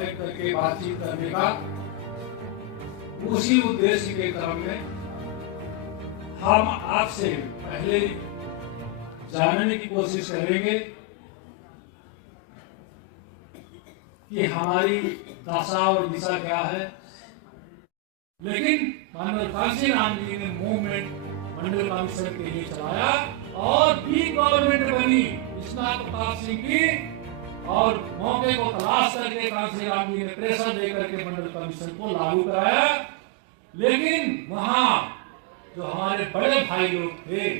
बैठ करके बातचीत करने का, उसी उद्देश्य के क्रम में हम आपसे पहले जानने की कोशिश करेंगे कि हमारी दशा और दिशा क्या है। लेकिन माननीय कांशीराम जी ने मूवमेंट मंडल कमीशन के लिए चलाया और भी गवर्नमेंट बनी विश्वनाथ प्रताप सिंह की, और मौके को तलाश करके कांशीराम जी ने प्रेशर देकर के मंडल कमीशन को लागू कराया। लेकिन वहां जो हमारे बड़े भाई लोग थे,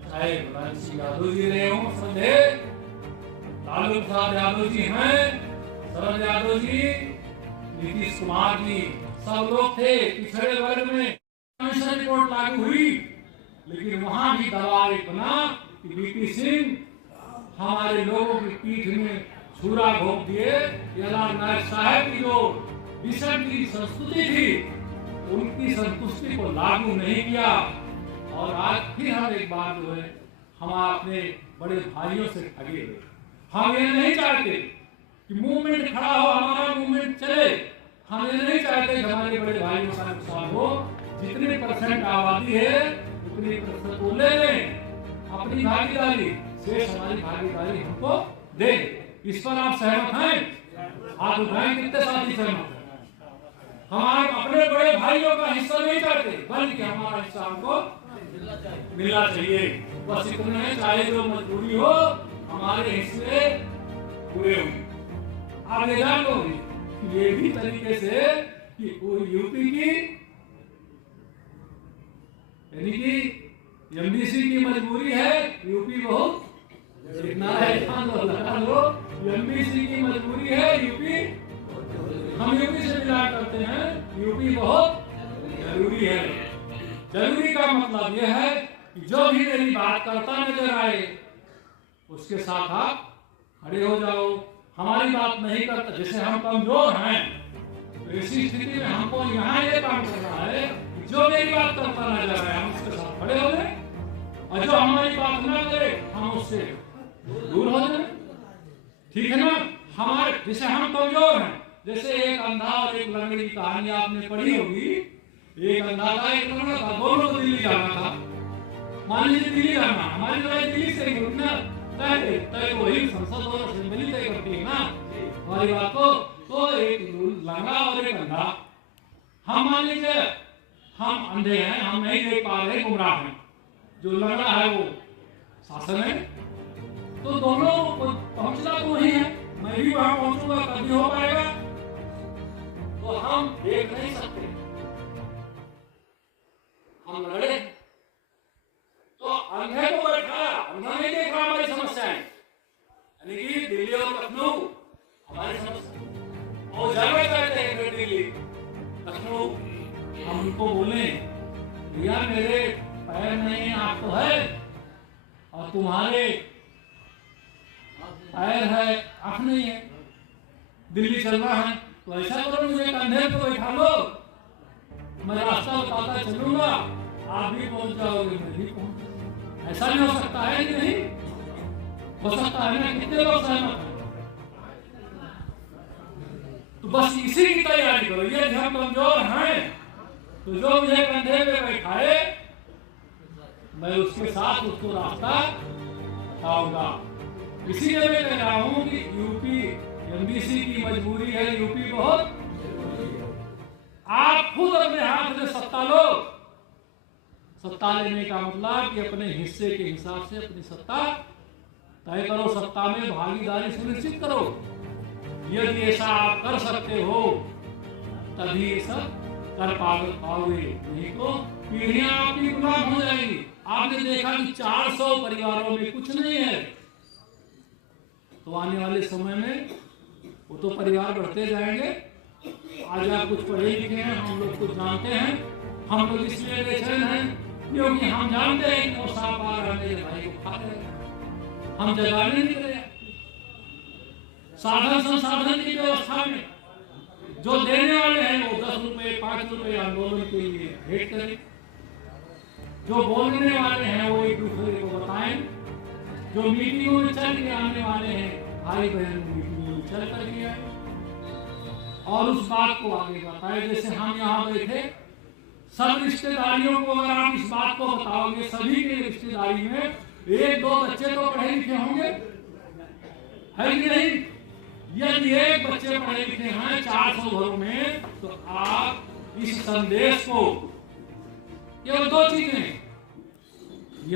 चाहे मुलायम सिंह यादव जी रहे हों, संजय लालू प्रसाद यादव जी हैं, शरद यादव जी, नीतीश कुमार जी, सब लोग थे पिछड़े वर्ग में। कमीशन रिपोर्ट लागू हुई, लेकिन वहां भी दबाव एक बना कि बीपी सिंह हमारे लोगों की पीठ में छुरा घोंप दिए। जयलाल नायक साहब की जो मिशन की संस्तुति थी, उनकी संतुष्टि को लागू नहीं किया। और आज फिर हम एक बार जो है हम अपने बड़े भाइयों से ठगे हुए। हम ये नहीं चाहते कि मूवमेंट खड़ा हो, हमारा मूवमेंट चले। हम ये नहीं चाहते कि हमारे बड़े भाइयों का नुकसान हो। जितने परसेंट आबादी है उतनी परसेंट वो ले लें अपनी भागीदारी, शेष हमारी भागीदारी हमको दे। इस पर आप सहमत हैं? आप उठाएं, कितने साथी सहमत हैं? हमारे अपने बड़े भाइयों का हिस्सा नहीं चाहते, बल्कि हमारा हिस्सा हमको मिलना चाहिए। बस इतना है, चाहे जो मजबूरी हो, हमारे हिस्से पूरे होंगे। आप ये जान लो ये भी तरीके से कि यूपी की यानी कि एमडीसी की मजबूरी है, यूपी बहुत एमडीसी की मजबूरी है, यूपी हम यूपी से बिलोंग करते हैं, यूपी बहुत जरूरी है। जरूरी का मतलब यह है कि जो भी मेरी बात करता नजर आए उसके साथ आप खड़े हो जाओ। हमारी बात नहीं करता, जैसे हम कमजोर हैं, तो इसी स्थिति में हमको यहाँ ये काम करना है कि जो मेरी बात करता नजर आए हम उसके साथ खड़े हो जाए, और जो हमारी बात न करे हम उससे दूर हो जाए। ठीक है ना? हमारे जैसे हम कमजोर हैं, जैसे एक अंधा और एक लंगड़े की कहानी आपने पढ़ी होगी। एक अंधा था, एक लंगड़ा था, दोनों को दिल्ली जाना था। मान लीजिए दिल्ली जाना, हमारी लड़ाई दिल्ली से ही उठना तय वही संसद और असेंबली तय करती है ना हमारी बात को। तो एक लंगड़ा और एक अंधा, हम मान लीजिए हम अंधे हैं, हम नहीं देख पा रहे, गुमराह हैं, जो लंगड़ा है वो शासन है, तो दोनों को पहुंचना तो वही है। मैं भी वहां पहुंचूंगा तभी हो पाएगा, तो हम देख नहीं सकते, हम लड़े। तो अंधे को बैठाया, अंधा नहीं देख रहा हमारी समस्याएं, यानी कि दिल्ली और लखनऊ हमारी समस्या, और जाना चाहते हैं दिल्ली लखनऊ। हम उनको बोले भैया मेरे पैर नहीं, आप तो है, और तुम्हारे पैर है, आंख नहीं है, दिल्ली चलना है, तो ऐसा करो मुझे कंधे पे बैठा लो, मैं रास्ता बताता चलूंगा, आप भी पहुंच जाओगे, मैं भी पहुंच। ऐसा नहीं हो सकता है कि नहीं हो सकता है ना? कितने लोग सहमत हैं? तो बस इसी की तैयारी करो। ये हम कमजोर हैं, तो जो मुझे कंधे पे बैठाए मैं उसके साथ उसको रास्ता बताऊंगा। इसीलिए मैं कह रहा हूं कि यूपी एमडीसी की मजबूरी है, यूपी बहुत। आप खुद अपने हाथ में सत्ता लो। सत्ता लेने का मतलब कि अपने हिस्से के हिसाब से अपनी सत्ता तय करो, सत्ता में भागीदारी सुनिश्चित करो। यदि ऐसा आप कर सकते हो तभी ये सब कर पाओगे, नहीं तो पीढ़ियां आपकी गुलाम हो जाएंगी। आपने देखा कि 400 परिवारों में कुछ नहीं है, तो आने वाले समय में वो तो परिवार बढ़ते जाएंगे। आज आप कुछ पढ़े लिखे हैं, हम लोग कुछ जानते हैं, हम लोग इसलिए बेचैन हैं क्योंकि हम जानते हैं कि वो सांप आ रहा है, मेरे भाई को खा लेगा। हम जगाने नहीं करे। साधन संसाधन की व्यवस्था में जो देने वाले हैं वो 10 रुपए 5 रुपए आंदोलन के लिए भेंट करें, जो बोलने वाले हैं वो एक दूसरे को बताएं, जो मीटिंगों में चल के आने वाले हैं भाई बहन मीटिंगों में चल कर गया, और उस बात को आगे बताए। जैसे हम यहाँ बैठे सब रिश्तेदारियों को अगर आप इस बात को बताओगे, सभी के रिश्तेदारी में एक दो बच्चे तो पढ़े लिखे होंगे, है कि नहीं? यदि एक बच्चे पढ़े लिखे हैं 400 घरों में, तो आप इस संदेश को केवल दो चीजें,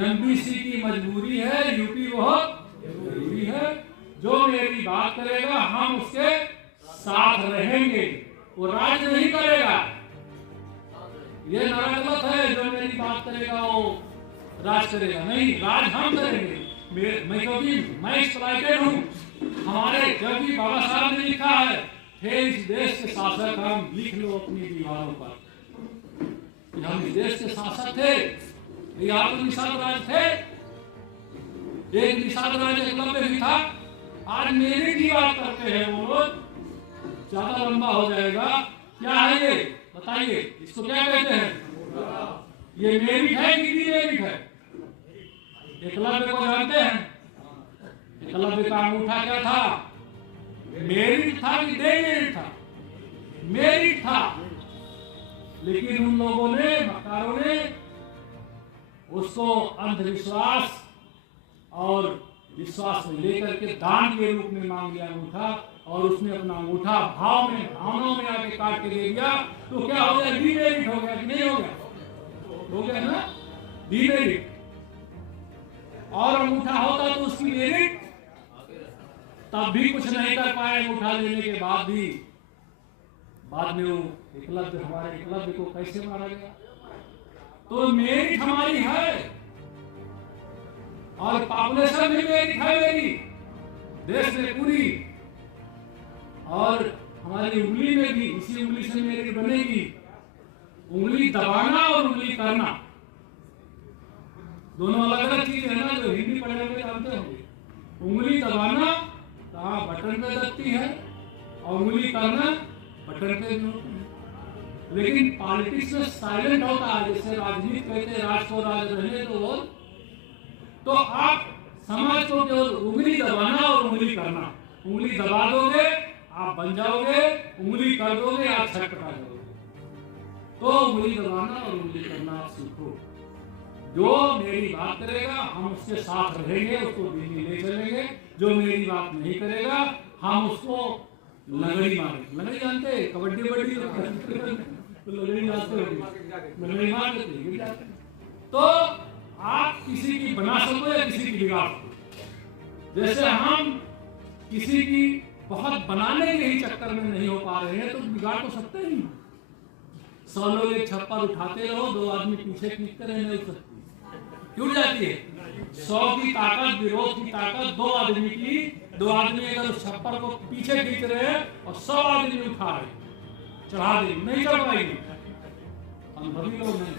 एमबीसी की मजबूरी है, यूपी बहुत जरूरी है, जो मेरी बात करेगा हम उसके साथ रहेंगे, वो राज नहीं करेगा। ये नारा गलत है, जो मेरी बात करेगा वो राज करेगा, नहीं, राज हम करेंगे। मैं क्योंकि मैं एक्सप्लॉइटेड हूँ। हमारे जब भी बाबा साहब ने लिखा है, थे इस देश के शासक हम, लिख लो अपनी दीवारों पर कि हम इस देश के शासक थे। यहाँ तो निषाद राज थे, एक निषाद राज एकलव्य भी था। आज मेरी की बात करते हैं वो लोग, ज्यादा लंबा हो जाएगा। क्या है ये बताइए, इसको क्या कहते हैं? ये मेरिट है कि डीमेरिट है? एकलव्य को जानते हैं? एकलव्य का अंगूठा क्या था? मेरिट था कि डेमेरिट था? मेरिट था। लेकिन उन लोगों ने, मक्कारों ने उसको अंधविश्वास और विश्वास में लेकर के दान के रूप में मांग लिया अंगूठा, और उसने अपना अंगूठा भावनाओं में आके काट के दे दिया। तो क्या हो गया? डीमेरिट हो गया कि नहीं हो गया? हो गया ना, डीमेरिट। और अंगूठा होता तो उसकी मेरिट, तब भी कुछ नहीं कर पाए अंगूठा लेने के बाद भी। बाद में वो एकलव्य, हमारे एकलव्य को कैसे मारा गया? तो मेरिट हमारी है, और पॉपुलेशन भी मेरिट है मेरी देश में पूरी, और हमारी उंगली में भी इसी उंगली से मेरिट बनेगी। उंगली दबाना और उंगली करना दोनों अलग अलग चीज है ना, जो हिंदी पढ़ने में जानते होंगे। उंगली दबाना कहाँ बटन पे दबती है, और उंगली करना बटन पे भी होती है। लेकिन पॉलिटिक्स में साइलेंट होता है, जैसे राजनीति कहते हैं राज को राज रहने दो। तो आप समाज को केवल उंगली दबाना और उंगली करना, उंगली दबा दोगे आप बन जाओगे, उंगली कर दोगे आप छटपटा जाओगे। तो उंगली दबाना और उंगली करना आप सीखो। जो मेरी बात करेगा हम उसके साथ रहेंगे, उसको दिल्ली ले चलेंगे। जो मेरी बात नहीं करेगा हम उसको लगड़ी मारेंगे। लगड़ी जानते हैं? कबड्डी बड्डी तो लगड़ी जानते हो, लगड़ी मार देते। तो आप किसी की बना सको या किसी की बिगाड़ सको। जैसे हम किसी की बहुत बनाने के ही चक्कर में नहीं हो पा रहे हैं, तो बिगाड़ तो सकते ही नहीं। 100 लोग एक छप्पर उठाते रहो, 2 आदमी पीछे खींचते रहे, नहीं सकती, टूट जाती है। 100 की ताकत, विरोध की ताकत 2 आदमी की। 2 आदमी अगर उस छप्पर को पीछे खींच रहे हैं और 100 आदमी उठा रहे, चढ़ा दे, नहीं चढ़ पाएगी। अनुभवी लोग नहीं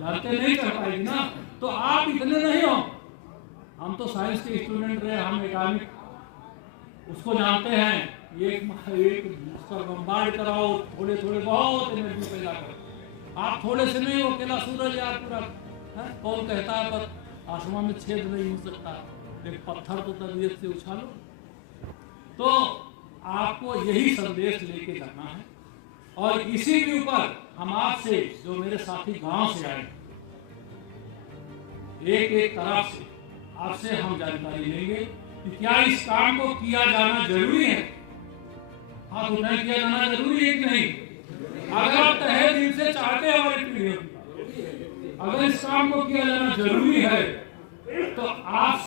जानते, नहीं चढ़ पाएगी ना। तो आप इतने नहीं हो, हम तो साइंस के स्टूडेंट रहे, हम एटॉमिक उसको जानते हैं। एक उसका बम्बार्ड कराओ, थोड़े थोड़े बहुत एनर्जी पैदा करो। आप थोड़े से नहीं हो, अकेला सूरज यार पूरा कौन कहता है पर आसमान में छेद नहीं हो सकता, एक पत्थर तो तबीयत से उछालो। तो आपको यही संदेश लेके जाना है। और इसी के ऊपर हम आपसे, जो मेरे साथी गांव से आए, एक एक तरफ से आपसे हम जानकारी लेंगे कि क्या इस काम को किया जाना जरूरी है। हाथ उठाए, किया जाना जरूरी है कि नहीं? अगर आप तहे दिल से चाहते हैं हमारी पीढ़ी, अगर इस काम को किया जाना जरूरी है, तो आप